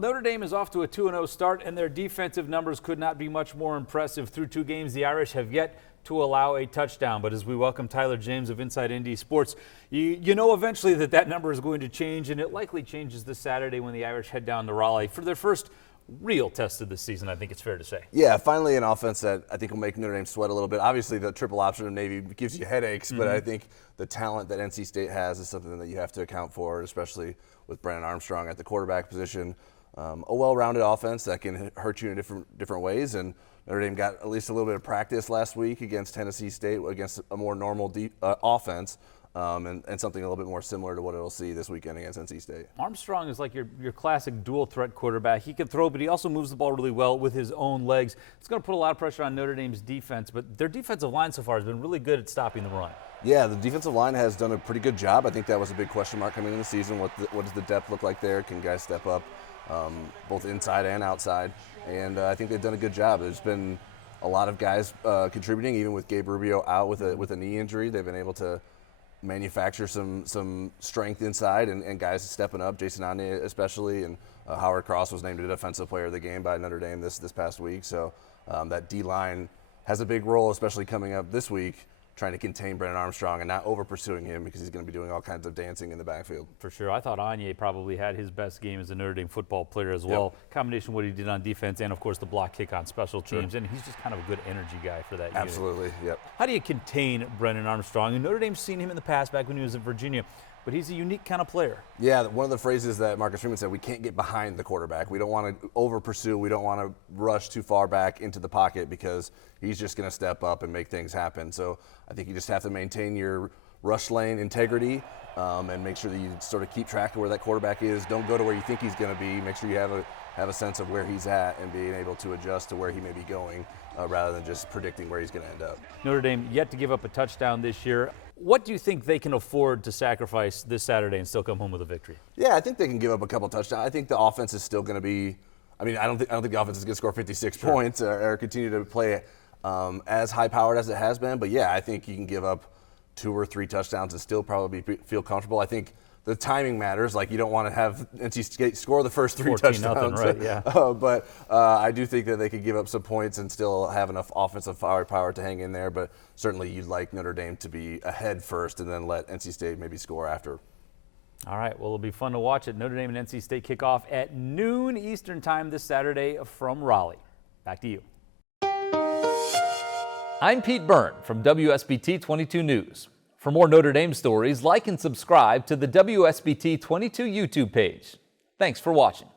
Notre Dame is off to a 2-0 start, and their defensive numbers could not be much more impressive. Through 2 games, the Irish have yet to allow a touchdown. But as we welcome Tyler James of Inside Indy Sports, you know eventually that number is going to change, and it likely changes this Saturday when the Irish head down to Raleigh for their first real test of the season, I think it's fair to say. Yeah, finally an offense that I think will make Notre Dame sweat a little bit. Obviously, the triple option of Navy gives you headaches, but I think the talent that NC State has is something that you have to account for, especially with Brennan Armstrong at the quarterback position. A well-rounded offense that can hurt you in different ways, and Notre Dame got at least a little bit of practice last week against Tennessee State against a more normal offense, and something a little bit more similar to what it'll see this weekend against NC State. Armstrong is like your classic dual-threat quarterback. He can throw, but he also moves the ball really well with his own legs. It's going to put a lot of pressure on Notre Dame's defense, but their defensive line so far has been really good at stopping the run. Yeah, the defensive line has done a pretty good job. I think that was a big question mark coming into the season. What does the depth look like there? Can guys step up both inside and outside? And I think they've done a good job. There's been a lot of guys contributing, even with Gabe Rubio out with a knee injury. They've been able to manufacture some strength inside and guys stepping up, Jason Ane especially, and Howard Cross was named a defensive player of the game by Notre Dame this past week. So that D-line has a big role, especially coming up this week, trying to contain Brennan Armstrong and not over-pursuing him because he's going to be doing all kinds of dancing in the backfield. For sure. I thought Anye probably had his best game as a Notre Dame football player as well. Yep. Combination of what he did on defense and, of course, the block kick on special teams. Sure. And he's just kind of a good energy guy for that Absolutely, unit. Yep. How do you contain Brennan Armstrong? And Notre Dame's seen him in the past back when he was at Virginia, but he's a unique kind of player. Yeah, one of the phrases that Marcus Freeman said, we can't get behind the quarterback. We don't want to over-pursue. We don't want to rush too far back into the pocket because he's just going to step up and make things happen. So I think you just have to maintain your rush lane integrity and make sure that you sort of keep track of where that quarterback is. Don't go to where you think he's going to be. Make sure you have a sense of where he's at and being able to adjust to where he may be going rather than just predicting where he's going to end up. Notre Dame yet to give up a touchdown this year. What do you think they can afford to sacrifice this Saturday and still come home with a victory? Yeah, I think they can give up a couple touchdowns. I think the offense is still going to be – I don't think the offense is going to score 56 points or continue to play as high-powered as it has been. But, yeah, I think you can give up 2 or 3 touchdowns and still probably feel comfortable. I think the timing matters. Like, you don't want to have NC State score the first 3 touchdowns. Right, yeah. But I do think that they could give up some points and still have enough offensive firepower to hang in there. But certainly you'd like Notre Dame to be ahead first and then let NC State maybe score after. All right, well, it'll be fun to watch it. Notre Dame and NC State kick off at noon Eastern time this Saturday from Raleigh. Back to you. I'm Pete Byrne from WSBT-22 News. For more Notre Dame stories, like and subscribe to the WSBT-22 YouTube page. Thanks for watching.